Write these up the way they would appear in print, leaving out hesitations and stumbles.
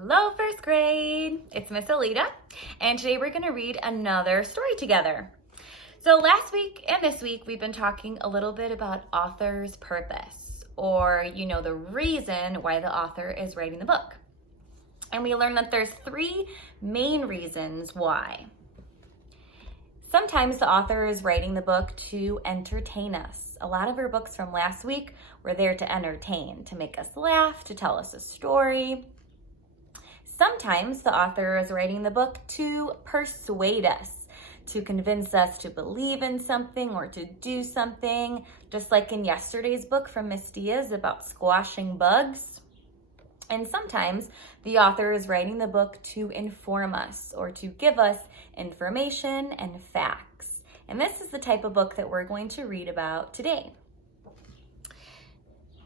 Hello, first grade. It's Miss Olita, and today we're going to read another story together. So last week and this week, we've been talking a little bit about author's purpose, or, the reason why the author is writing the book. And we learned that there's three main reasons why. Sometimes the author is writing the book to entertain us. A lot of her books from last week were there to entertain, to make us laugh, to tell us a story. Sometimes the author is writing the book to persuade us, to convince us to believe in something or to do something, just like in yesterday's book from Miss Diaz about squashing bugs. And sometimes the author is writing the book to inform us or to give us information and facts. And this is the type of book that we're going to read about today.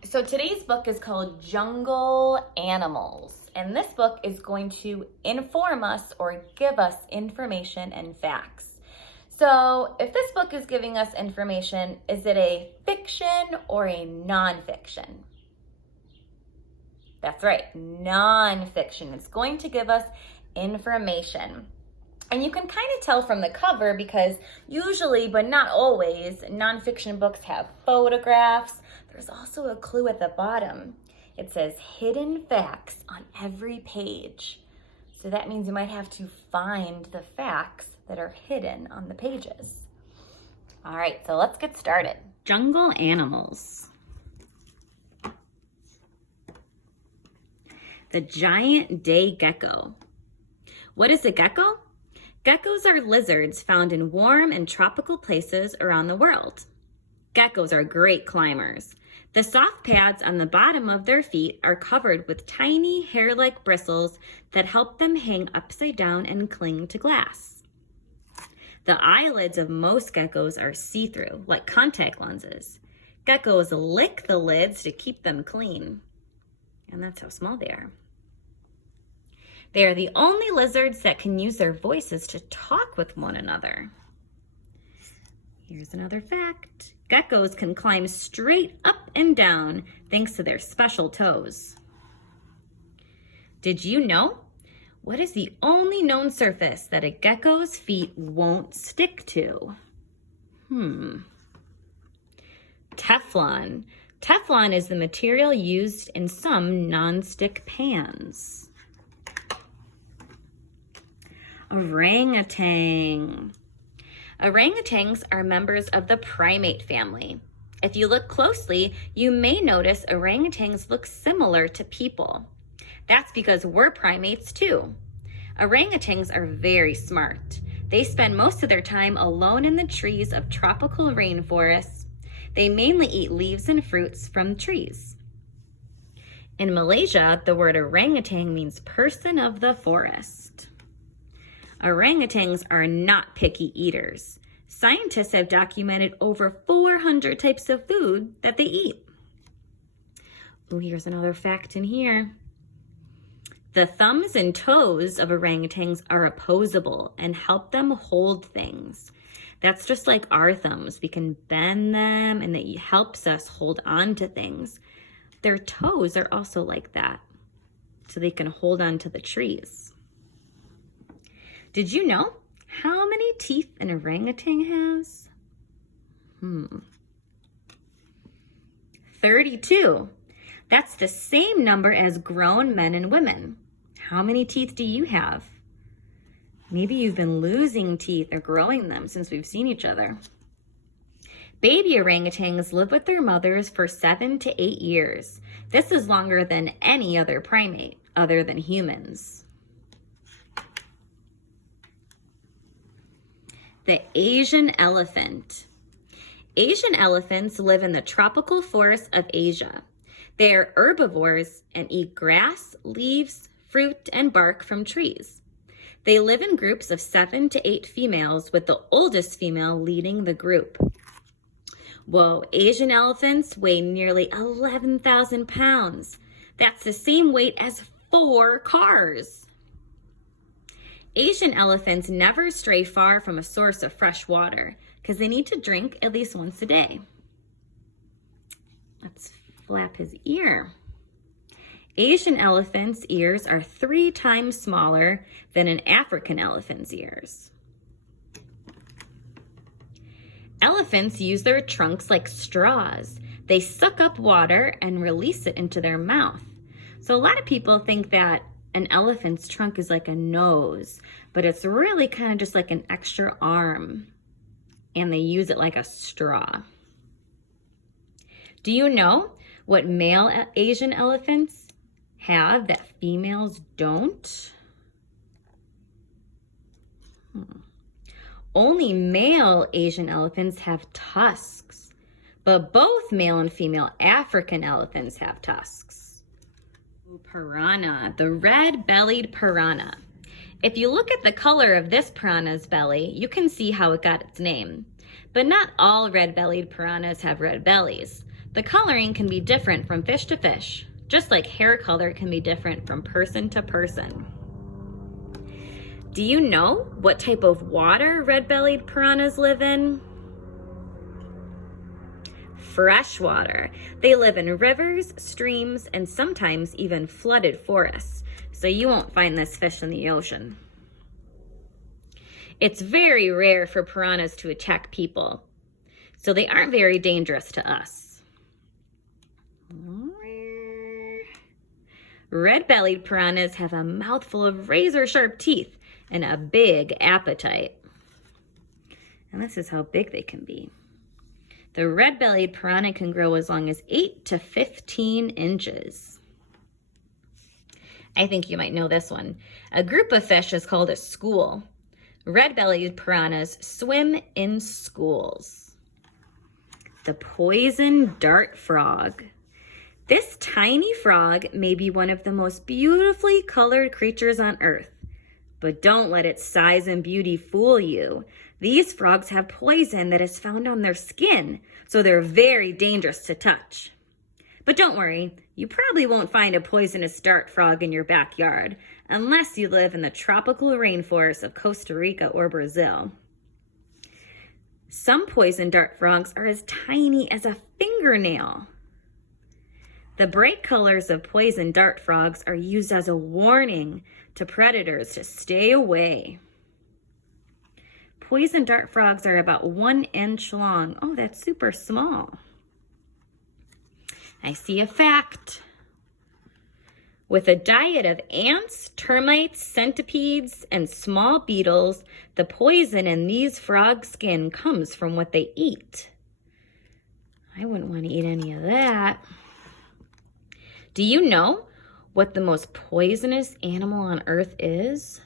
So today's book is called Jungle Animals. And this book is going to inform us or give us information and facts. So if this book is giving us information, is it a fiction or a nonfiction? That's right, nonfiction. It's going to give us information. And you can kind of tell from the cover because usually, but not always, nonfiction books have photographs. There's also a clue at the bottom. It says hidden facts on every page. So that means you might have to find the facts that are hidden on the pages. All right, so let's get started. Jungle Animals. The giant day gecko. What is a gecko? Geckos are lizards found in warm and tropical places around the world. Geckos are great climbers. The soft pads on the bottom of their feet are covered with tiny hair-like bristles that help them hang upside down and cling to glass. The eyelids of most geckos are see-through, like contact lenses. Geckos lick the lids to keep them clean. And that's how small they are. They are the only lizards that can use their voices to talk with one another. Here's another fact. Geckos can climb straight up and down thanks to their special toes. Did you know? What is the only known surface that a gecko's feet won't stick to? Teflon. Teflon is the material used in some nonstick pans. Orangutan. Orangutans are members of the primate family. If you look closely, you may notice orangutans look similar to people. That's because we're primates too. Orangutans are very smart. They spend most of their time alone in the trees of tropical rainforests. They mainly eat leaves and fruits from trees. In Malaysia, the word orangutan means person of the forest. Orangutans are not picky eaters. Scientists have documented over 400 types of food that they eat. Oh, here's another fact in here. The thumbs and toes of orangutans are opposable and help them hold things. That's just like our thumbs. We can bend them and it helps us hold on to things. Their toes are also like that, so they can hold on to the trees. Did you know how many teeth an orangutan has? 32. That's the same number as grown men and women. How many teeth do you have? Maybe you've been losing teeth or growing them since we've seen each other. Baby orangutans live with their mothers for 7 to 8 years. This is longer than any other primate other than humans. The Asian elephant. Asian elephants live in the tropical forests of Asia. They are herbivores and eat grass, leaves, fruit, and bark from trees. They live in groups of 7 to 8 females, with the oldest female leading the group. Whoa, Asian elephants weigh nearly 11,000 pounds. That's the same weight as 4 cars. Asian elephants never stray far from a source of fresh water because they need to drink at least once a day. Let's flap his ear. Asian elephants' ears are 3 times smaller than an African elephant's ears. Elephants use their trunks like straws. They suck up water and release it into their mouth. So a lot of people think that an elephant's trunk is like a nose, but it's really kind of just like an extra arm, and they use it like a straw. Do you know what male Asian elephants have that females don't? Only male Asian elephants have tusks, but both male and female African elephants have tusks. Piranha, the red-bellied piranha. If you look at the color of this piranha's belly, you can see how it got its name. But not all red-bellied piranhas have red bellies. The coloring can be different from fish to fish, just like hair color can be different from person to person. Do you know what type of water red-bellied piranhas live in? Freshwater. They live in rivers, streams, and sometimes even flooded forests, so you won't find this fish in the ocean. It's very rare for piranhas to attack people, so they aren't very dangerous to us. Red-bellied piranhas have a mouthful of razor-sharp teeth and a big appetite. And this is how big they can be. The red-bellied piranha can grow as long as 8 to 15 inches. I think you might know this one. A group of fish is called a school. Red-bellied piranhas swim in schools. The poison dart frog. This tiny frog may be one of the most beautifully colored creatures on Earth. But don't let its size and beauty fool you. These frogs have poison that is found on their skin, so they're very dangerous to touch. But don't worry, you probably won't find a poisonous dart frog in your backyard, unless you live in the tropical rainforests of Costa Rica or Brazil. Some poison dart frogs are as tiny as a fingernail. The bright colors of poison dart frogs are used as a warning to predators to stay away. Poison dart frogs are about 1 inch long. Oh, that's super small. I see a fact. With a diet of ants, termites, centipedes, and small beetles, the poison in these frogs' skin comes from what they eat. I wouldn't want to eat any of that. Do you know what the most poisonous animal on Earth is?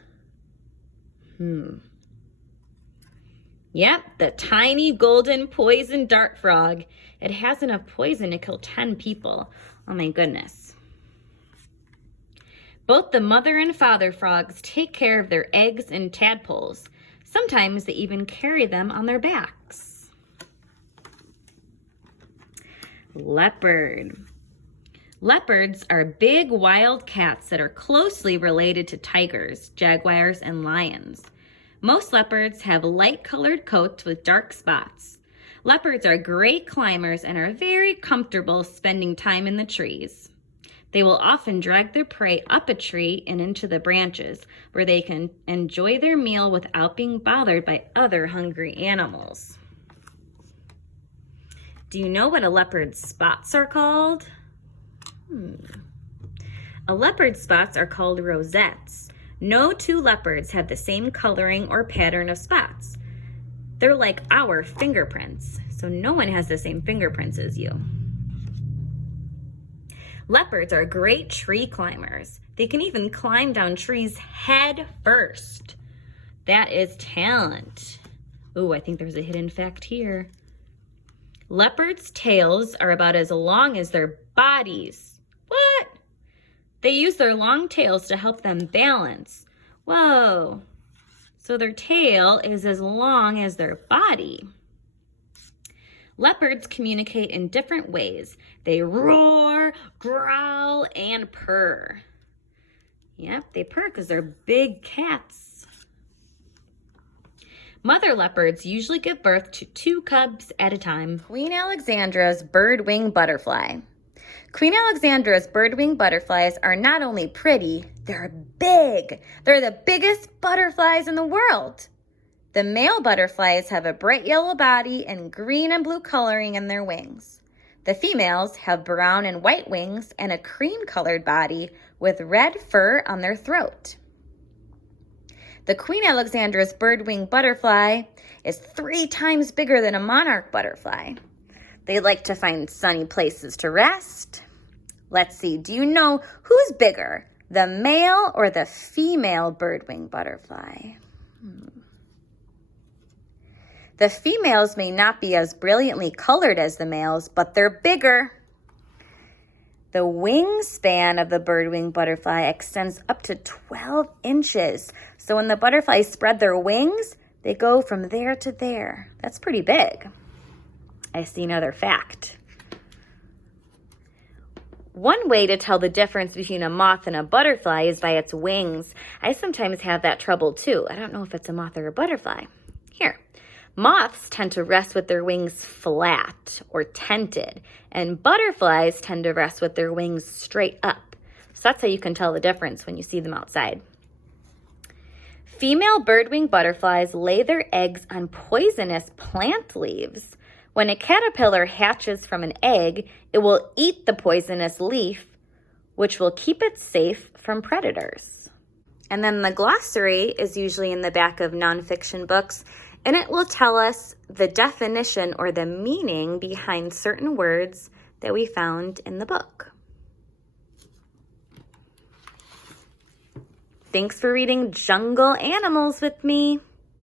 Yep, the tiny golden poison dart frog. It has enough poison to kill 10 people. Oh my goodness. Both the mother and father frogs take care of their eggs and tadpoles. Sometimes they even carry them on their backs. Leopard. Leopards are big wild cats that are closely related to tigers, jaguars, and lions. Most leopards have light-colored coats with dark spots. Leopards are great climbers and are very comfortable spending time in the trees. They will often drag their prey up a tree and into the branches, where they can enjoy their meal without being bothered by other hungry animals. Do you know what a leopard's spots are called? A leopard's spots are called rosettes. No two leopards have the same coloring or pattern of spots. They're like our fingerprints, so no one has the same fingerprints as you. Leopards are great tree climbers. They can even climb down trees head first. That is talent. Ooh, I think there's a hidden fact here. Leopards' tails are about as long as their bodies. What? They use their long tails to help them balance. Whoa. So their tail is as long as their body. Leopards communicate in different ways. They roar, growl, and purr. Yep, they purr because they're big cats. Mother leopards usually give birth to 2 cubs at a time. Queen Alexandra's birdwing butterfly. Queen Alexandra's birdwing butterflies are not only pretty, they're big. They're the biggest butterflies in the world. The male butterflies have a bright yellow body and green and blue coloring in their wings. The females have brown and white wings and a cream-colored body with red fur on their throat. The Queen Alexandra's birdwing butterfly is 3 times bigger than a monarch butterfly. They like to find sunny places to rest. Let's see, do you know who's bigger, the male or the female birdwing butterfly? The females may not be as brilliantly colored as the males, but they're bigger. The wingspan of the birdwing butterfly extends up to 12 inches. So when the butterflies spread their wings, they go from there to there. That's pretty big. I see another fact. One way to tell the difference between a moth and a butterfly is by its wings. I sometimes have that trouble too. I don't know if it's a moth or a butterfly. Here. Moths tend to rest with their wings flat or tented, and butterflies tend to rest with their wings straight up. So that's how you can tell the difference when you see them outside. Female birdwing butterflies lay their eggs on poisonous plant leaves. When a caterpillar hatches from an egg, it will eat the poisonous leaf, which will keep it safe from predators. And then the glossary is usually in the back of nonfiction books, and it will tell us the definition or the meaning behind certain words that we found in the book. Thanks for reading Jungle Animals with me.